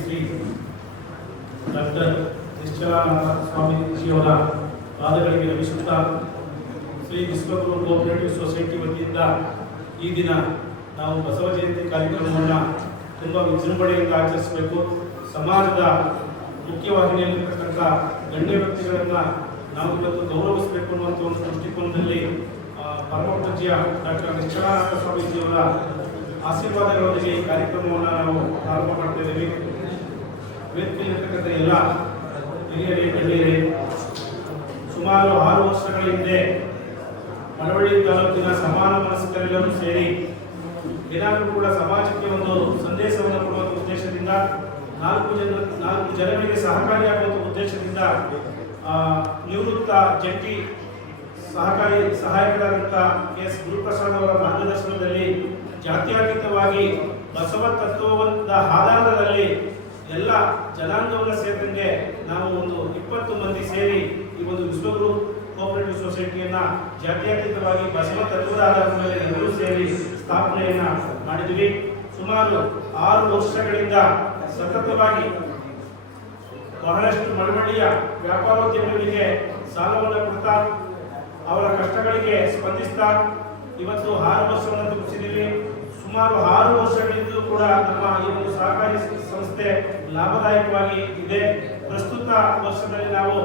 Shri doctor ನಿಶ್ಚಲಾನಂದ ಸ್ವಾಮೀಜಿಯವರ ಪಾದಗಳಿಗೆ ನಮಿಸುತ್ತಾ ಶ್ರೀ ವಿಶ್ವಗುರು ಕೋಆಪರೇಟಿವ್ ಸೊಸೈಟಿ ವತಿಯಿಂದ ಈ ದಿನ ನಾವು ಬಸವ ಜಯಂತಿ ಕಾರ್ಯಕ್ರಮವನ್ನು ತುಂಬ ವಿಜೃಂಭಣೆಯಿಂದ ಆಚರಿಸಬೇಕು. ಸಮಾಜದ ಮುಖ್ಯವಾಹಿನಿಯಲ್ಲಿರ್ತಕ್ಕಂಥ ಗಣ್ಯ ವ್ಯಕ್ತಿಗಳನ್ನು ನಾವು ಇವತ್ತು ಗೌರವಿಸಬೇಕು ಅನ್ನುವಂಥ ಒಂದು ದೃಷ್ಟಿಕೋನದಲ್ಲಿ ಪರಮ ಪೂಜ್ಯ ಡಾಕ್ಟರ್ ನಿಶ್ಚಲಾನಂದ ಸ್ವಾಮೀಜಿಯವರ ಆಶೀರ್ವಾದಗಳೊಂದಿಗೆ ಈ ಕಾರ್ಯಕ್ರಮವನ್ನು ನಾವು ಪ್ರಾರಂಭ ಮಾಡ್ತಾ ಇದ್ದೀವಿ. ವೇದಿಕೆಯಲ್ಲಿರ್ತಕ್ಕಂಥ ಎಲ್ಲ ಹಿರಿಯರೇ ಗಣ್ಯರೇ, ಸುಮಾರು 6 ವರ್ಷಗಳ ಹಿಂದೆ ಮಳವಳ್ಳಿ ತಾಲೂಕಿನ ಸಮಾನ ಮನಸ್ಕರೆಲ್ಲರೂ ಸೇರಿ ಏನಾದರೂ ಕೂಡ ಸಮಾಜಕ್ಕೆ ಒಂದು ಸಂದೇಶವನ್ನು ಕೊಡುವಂಥ ಉದ್ದೇಶದಿಂದ 4 ಜನರಿಗೆ ಸಹಕಾರಿಯಾಗುವಂಥ ಉದ್ದೇಶದಿಂದ ನಿವೃತ್ತ ಜಂಟಿ ಸಹಾಯಕರಾದಂಥ ಎಸ್ ಗುರುಪ್ರಸಾದ್ ಅವರ ಮಾರ್ಗದರ್ಶನದಲ್ಲಿ ಜಾತ್ಯತೀತವಾಗಿ ಬಸವ ತತ್ವದ ಆಧಾರದಲ್ಲಿ ಎಲ್ಲ ಜನಾಂಗವನ್ನು ಸೇರಿದಂಗೆ ನಾವು ಒಂದು 20 ಮಂದಿ ಸೇರಿ ಈ ಒಂದು ವಿಶ್ವಗುರು ಕೋಆಪರೇಟಿವ್ ಸೊಸೈಟಿಯನ್ನ ಜಾತ್ಯತೀತವಾಗಿ ಬಸವ ತತ್ವದ ಆಧಾರದ ಮೇಲೆ ಎಲ್ಲರೂ ಸೇರಿ ಸ್ಥಾಪನೆಯನ್ನ ಮಾಡಿದ್ವಿ. ಸುಮಾರು 6 ವರ್ಷಗಳಿಂದ ಸತತವಾಗಿ ಬಹಳಷ್ಟು ಮಳವಳ್ಳಿಯ ವ್ಯಾಪಾರೋದ್ಯಮಿಗಳಿಗೆ ಸಾಲವನ್ನು ಕೊಡ್ತಾ ಅವರ ಕಷ್ಟಗಳಿಗೆ ಸ್ಪಂದಿಸ್ತಾ ಇವತ್ತು 6 ವರ್ಷವನ್ನು ತಲುಪಿಸಿದ್ದೀವಿ. ಸುಮಾರು 6 ವರ್ಷಗಳಿಂದಲೂ ಕೂಡ ನಮ್ಮ ಈ ಒಂದು ಸಹಕಾರಿ ಸಂಸ್ಥೆ ಲಾಭದಾಯಕವಾಗಿ ಇದೆ. ಪ್ರಸ್ತುತ ವರ್ಷದಲ್ಲಿ ನಾವು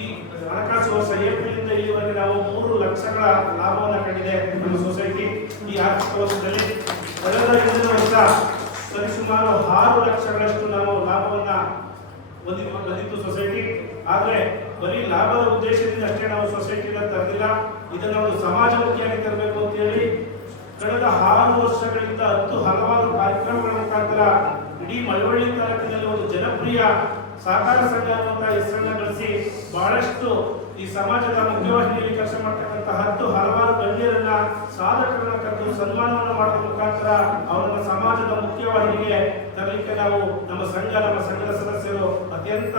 ಈ ಹಣಕಾಸು ವರ್ಷ ಏಪ್ರಿಲಿಂದ ಇಲ್ಲಿವರೆಗೆ ನಾವು 3 ಲಕ್ಷಗಳ ಲಾಭವನ್ನು ಕಂಡಿದೆ ನಮ್ಮ ಸೊಸೈಟಿ. ಈ ಆರ್ಥಿಕ ವರ್ಷದಲ್ಲಿ ಕಳೆದ ಹಿಂದಿನ ವರ್ಷ ಸರಿಸುಮಾರು 6 ಲಕ್ಷಗಳಷ್ಟು ನಾವು ಲಾಭವನ್ನು ಹೊಂದಿತ್ತು ಸೊಸೈಟಿ. ಆದರೆ ಬರೀ ಲಾಭದ ಉದ್ದೇಶದಿಂದ ಅಷ್ಟೇ ನಾವು ಸೊಸೈಟಿನ ತರಲಿಲ್ಲ, ಇದನ್ನು ಒಂದು ಸಮಾಜಮುಖಿಯಾಗಿ ತರಬೇಕು ಅಂತ ಹೇಳಿ ಕಳೆದ 6 ವರ್ಷಗಳಿಂದ ಹಲವಾರು ಕಾರ್ಯಕ್ರಮಗಳ ಮುಖಾಂತರ ಇಡೀ ಮಳವಳ್ಳಿ ತಾಲೂಕಿನಲ್ಲಿ ಒಂದು ಜನಪ್ರಿಯ ಸಹಕಾರ ಸಂಘ ಅನ್ನುವಂಥ ಹೆಸರನ್ನು ಗಳಿಸಿ ಬಹಳಷ್ಟು ಈ ಸಮಾಜದ ಮುಖ್ಯವಾಹಿನಿಯಲ್ಲಿ ಕೆಲಸ ಮಾಡ್ತಕ್ಕಂಥ ಹಲವಾರು ಗಣ್ಯರನ್ನ ಸಾಧಕರನ್ನ ಕರೆದು ಸನ್ಮಾನವನ್ನು ಮಾಡೋದ್ರ ಮುಖಾಂತರ ಅವರನ್ನ ಸಮಾಜದ ಮುಖ್ಯವಾಹಿನಿಗೆ ತರಲಿಕ್ಕೆ ನಾವು ನಮ್ಮ ಸಂಘದ ಸದಸ್ಯರು ಅತ್ಯಂತ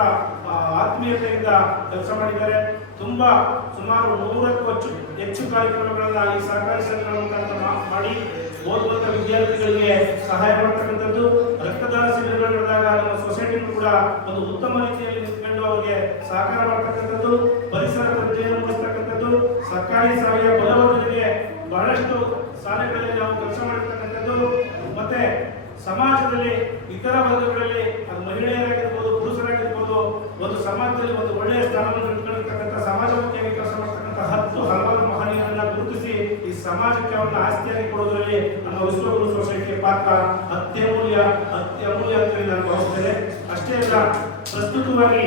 ಆತ್ಮೀಯತೆಯಿಂದ ಕೆಲಸ ಮಾಡಿದ್ದಾರೆ. ಸುಮಾರು 100ಕ್ಕೂ ಹೆಚ್ಚು ಕಾರ್ಯಕ್ರಮಗಳನ್ನ ಈ ಸಹಕಾರಿ ಸಂಘಗಳ ಮುಖಾಂತರ ಮಾಡಿ ಓದುವಂತ ವಿದ್ಯಾರ್ಥಿಗಳಿಗೆ ಸಹಾಯ ಮಾಡ್ತಕ್ಕಂಥದ್ದು. ರಕ್ತದಾನ ಶಿಬಿರಗಳು ನಡೆದಾಗ ನಮ್ಮ ಸೊಸೈಟಿನೂ ಕೂಡ ಒಂದು ಉತ್ತಮ ರೀತಿಯಲ್ಲಿ ನಿಂತ್ಕೊಂಡು ಅವರಿಗೆ ಸಹಕಾರ ಮಾಡ್ತಕ್ಕಂಥದ್ದು, ಪರಿಸರ ಪ್ರಜ್ಞೆಯನ್ನು ಮೂಡಿಸ್ತಕ್ಕಂಥದ್ದು, ಸರ್ಕಾರಿ ಶಾಲೆಯ ಬಲವರ್ಧನೆಗೆ ಬಹಳಷ್ಟು ಶಾಲೆಗಳಲ್ಲಿ ನಾವು ಕೆಲಸ ಮಾಡಿರ್ತಕ್ಕಂಥದ್ದು. ಮತ್ತೆ ಸಮಾಜದಲ್ಲಿ ಇತರ ವರ್ಗಗಳಲ್ಲಿ ಅದು ಮಹಿಳೆಯರಾಗಿರ್ಬೋದು, ಪುರುಷರಾಗಿರ್ಬೋದು, ಒಂದು ಸಮಾಜದಲ್ಲಿ ಒಂದು ಒಳ್ಳೆಯ ಸ್ಥಾನವನ್ನು ಇಟ್ಕೊಂಡಿರ್ತಕ್ಕಂಥ ಸಮಾಜಮುಖಿಯಾಗಿ ಕೆಲಸ ಮಾಡ್ತಕ್ಕಂಥ ಹಲವಾರು ಮಹನೀಯರನ್ನ ಗುರುತಿಸಿ ಈ ಸಮಾಜಕ್ಕೆ ಅವರನ್ನ ಆಸ್ತಿಯಾಗಿ ಕೊಡೋದ್ರಲ್ಲಿ ನಮ್ಮ ವಿಶ್ವಗುರು ಸೊಸೈಟಿಯ ಪಾತ್ರ ಅತ್ಯಮೂಲ್ಯ ಅಂತ ನಾನು ಭಾವಿಸ್ತೇನೆ. ಅಷ್ಟೇ ಅಲ್ಲ, ಪ್ರಸ್ತುತವಾಗಿ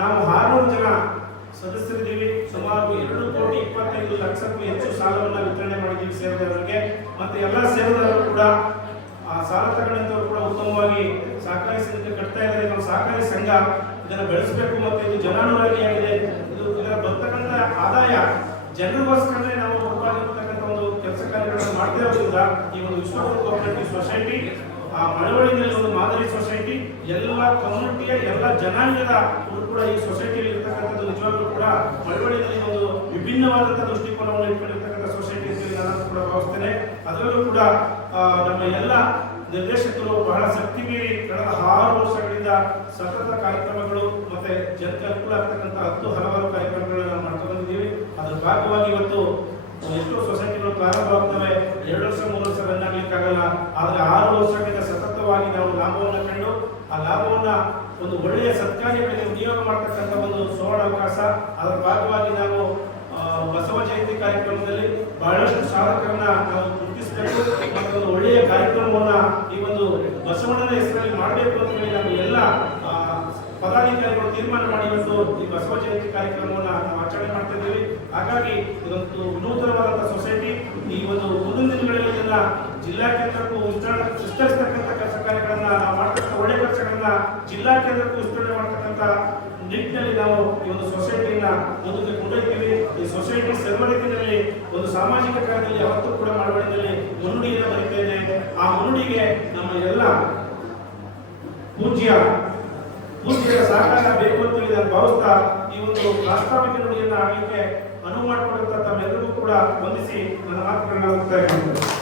ನಾವು 600 ಜನ ಸದಸ್ಯರಿದ್ದೀವಿ. ಸುಮಾರು 2,25,00,000ಕ್ಕೂ ಹೆಚ್ಚು ಸಾಲವನ್ನು ವಿತರಣೆ ಮಾಡಿದ್ದೀವಿ ಸೇರಿದವರಿಗೆ. ಮತ್ತೆ ಎಲ್ಲ ಸೇರಿದವರು ಕೂಡ ಸಾಲ ತಗೊಂಡಂತವರು ಕೂಡ ಉತ್ತಮವಾಗಿ ಸಹಕಾರಿ ಸಂಘಕ್ಕೆ ಕಟ್ತಾ ಇದ್ದಾರೆ. ನಮ್ಮ ಸಹಕಾರಿ ಸಂಘ ಇದನ್ನು ಬೆಳೆಸಬೇಕು ಮತ್ತು ಇದು ಜನಾನುರಾಗಿಯಾಗಿದೆ. ಇದರ ಬರ್ತಕ್ಕಂಥ ಆದಾಯ ಜನರಿಗೋಸ್ಕರನೇ ನಾವು ಉತ್ಪಾದಿಸತಕ್ಕಂಥ ಒಂದು ಕೆಲಸ ಕಾರ್ಯಗಳನ್ನು ಮಾಡ್ತಾ ಇರೋದ್ರಿಂದ ಈ ಒಂದು ವಿಶ್ವಗುರು ಕೋಆಪರೇಟಿವ್ ಸೊಸೈಟಿ ಮಳವಳ್ಳಿಯಲ್ಲಿ ಒಂದು ಮಾದರಿ ಸೊಸೈಟಿ. ಎಲ್ಲ ಕಮ್ಯುನಿಟಿಯ ಎಲ್ಲ ಜನಾಂಗದ ಕೂಡ ಈ ಸೊಸೈಟಿಯಲ್ಲಿ ಇರ್ತಕ್ಕಂಥದ್ದು ನಿಜವಾಗ್ಲೂ ಕೂಡ ಮಳವಳ್ಳಿಯಲ್ಲಿ ಒಂದು ವಿಭಿನ್ನವಾದಂಥ ದೃಷ್ಟಿಕೋನವನ್ನು ಇಟ್ಕೊಂಡಿರ್ತಕ್ಕಂಥ ಸೊಸೈಟಿ ಅಂತ ನಾನು ಕೂಡ ಭಾವಿಸ್ತೇನೆ. ಅದರಲ್ಲೂ ಕೂಡ ನಮ್ಮ ಎಲ್ಲ ನಿರ್ದೇಶಕರು ಬಹಳ ಶಕ್ತಿ ಮೀರಿ ಕಳೆದ 6 ವರ್ಷಗಳಿಂದ ಸತತ ಕಾರ್ಯಕ್ರಮಗಳು ಮತ್ತೆ ಜನಕ್ಕೆ ಅನುಕೂಲ ಆಗ್ತಕ್ಕಂಥ ಹಲವಾರು ಕಾರ್ಯಕ್ರಮಗಳನ್ನು ನಾವು ಮಾಡ್ತಾ ಬಂದಿದ್ದೀವಿ. ಅದರ ಭಾಗವಾಗಿ ಇವತ್ತು ಎಷ್ಟೋ ಸೊಸೈಟಿಗಳು ಪ್ರಾರಂಭವಾಗ್ತವೆ, 2 ವರ್ಷ 3 ವರ್ಷ ರನ್ ಆಗ್ಲಿಕ್ಕಾಗಲ್ಲ. ಆದರೆ 6 ವರ್ಷಗಳಿಂದ ಸತತವಾಗಿ ನಾವು ಲಾಭವನ್ನು ಕಂಡು ಆ ಲಾಭವನ್ನ ಒಂದು ಒಳ್ಳೆಯ ಸತ್ಕಾರ್ಯಗಳಿಗೆ ವಿನಿಯೋಗ ಮಾಡ್ತಕ್ಕಂಥ ಒಂದು ಸುವರ್ಣ ಅವಕಾಶ. ಅದರ ಭಾಗವಾಗಿ ನಾವು ಬಸವ ಜಯಂತಿ ಕಾರ್ಯಕ್ರಮದಲ್ಲಿ ಬಹಳಷ್ಟು ಸಾಧಕರನ್ನ ನಾವು ಗುರುತಿಸಬೇಕು ಮತ್ತು ಒಂದು ಒಳ್ಳೆಯ ಕಾರ್ಯಕ್ರಮವನ್ನ ಈ ಒಂದು ಬಸವಣ್ಣನ ಹೆಸರಲ್ಲಿ ಮಾಡಬೇಕು ಅಂತ ಹೇಳಿ ನಾವು ಎಲ್ಲ ಪದಾಧಿಕಾರಿಗಳು ತೀರ್ಮಾನ ಮಾಡಿ ಇವತ್ತು ಈ ಬಸವ ಜಯಂತಿ ಕಾರ್ಯಕ್ರಮವನ್ನ ನಾವು ಆಚರಣೆ ಮಾಡ್ತಾ ಇದ್ದೀವಿ. ಹಾಗಾಗಿ ಇದೊಂದು ನೂತನವಾದಂತಹ ಸೊಸೈಟಿ ಈ ಒಂದು ಮುಂದಿನ ದಿನಗಳಲ್ಲಿ ಇದನ್ನ ಜಿಲ್ಲಾ ಕೇಂದ್ರಕ್ಕೂ ವಿಸ್ತರಿಸತಕ್ಕಂಥ ಕೆಲಸ ಕಾರ್ಯಗಳನ್ನ ನಾವು ಮಾಡ್ತಕ್ಕಂಥ ಒಳ್ಳೆಯ ಕೆಲಸಗಳನ್ನ ಜಿಲ್ಲಾ ಕೇಂದ್ರಕ್ಕೂ ವಿಸ್ತರಣೆ ಮಾಡ್ತಕ್ಕಂಥ ನಿಟ್ಟಿನಲ್ಲಿ ನಾವು ಈ ಒಂದು ಸೊಸೈಟಿಯನ್ನ ಮುಂದಕ್ಕೆ ಕೊಂಡೊಯ್ತೀವಿ. ಈ ಸೊಸೈಟಿ ಸರ್ವ ರೀತಿಯಲ್ಲಿ ಒಂದು ಸಾಮಾಜಿಕ ಕಾರ್ಯದಲ್ಲಿ ಯಾವತ್ತೂ ಕೂಡ ಮಳವಳ್ಳಿಯಲ್ಲಿ ಮುನ್ನುಡಿಯನ್ನು ಬರೀತಾ ಇದೆ. ಆ ಮುನ್ನುಡಿಗೆ ನಮ್ಮ ಎಲ್ಲ ಪೂಜ್ಯರ ಸಹಕಾರ ಬೇಕು ಅಂತ ಹೇಳಿ ನಾನು ಭಾವಿಸ್ತಾ ಈ ಒಂದು ಪ್ರಾಸ್ತಾವಿಕ ನುಡಿಯನ್ನು ಆಗಲಿಕ್ಕೆ ಅನುವು ಮಾಡಿಕೊಂಡಂತ ತಮ್ಮೆಲ್ಲರಿಗೂ ಕೂಡ ವಂದಿಸಿ ನನ್ನ ಮಾತುಗಳನ್ನ ಮುಕ್ತಾಯ ಮಾಡ್ತೇನೆ.